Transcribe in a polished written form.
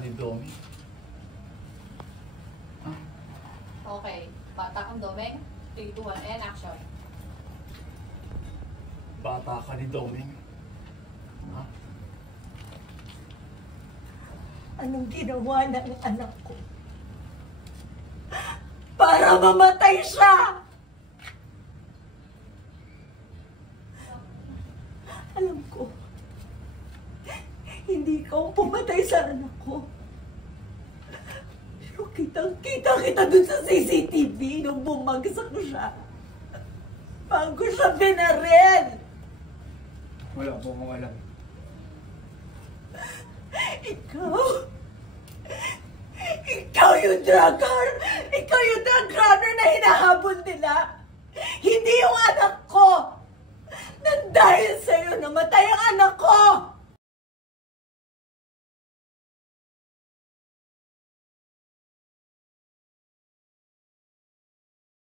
ni Doming. Ha? Okay. Bata kang Doming. 3, 2, 1, and action. Bata ka ni Doming. Ha? Anong ginawa ng anak ko para mamatay siya? Alam ko, hindi ikaw ang pumatay sa anak ko. Pero kitang-kita kita dun sa CCTV nung bumagsak siya. Bago siya binaril. Wala po akong alam. Ikaw yung drugger! Ikaw yung drug runner na hinahabol nila! Hindi yung anak ko! Nang dahil sa'yo namatay ang anak ko!